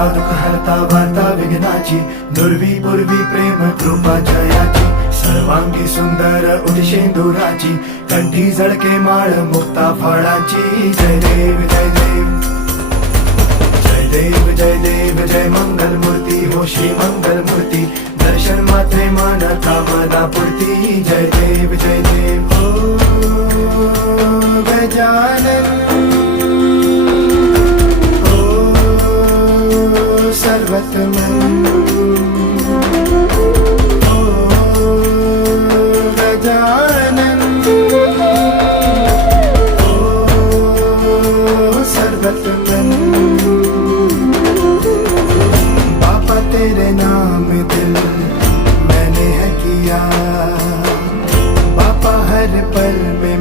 हरता दुःख हरता वार्ता विघ्नाची, दुर्वी पूर्वी प्रेम कृपा जयाची, सर्वांगी सुंदर उदिशेंदुराची, कंठी झळके माळ मुक्ता फळाची. जय देव जय देव जय देव जय देव जय मंगल मूर्ती हो श्री मंगल मूर्ती, दर्शन मात्रे मन कामना पूर्ती. जय देव जय देव हो गजानन हो सर्वतमन हो गजानन हो सर्वतमन. बाबा तेरे नाम दिल मैंने है किया, बाबा हर पल में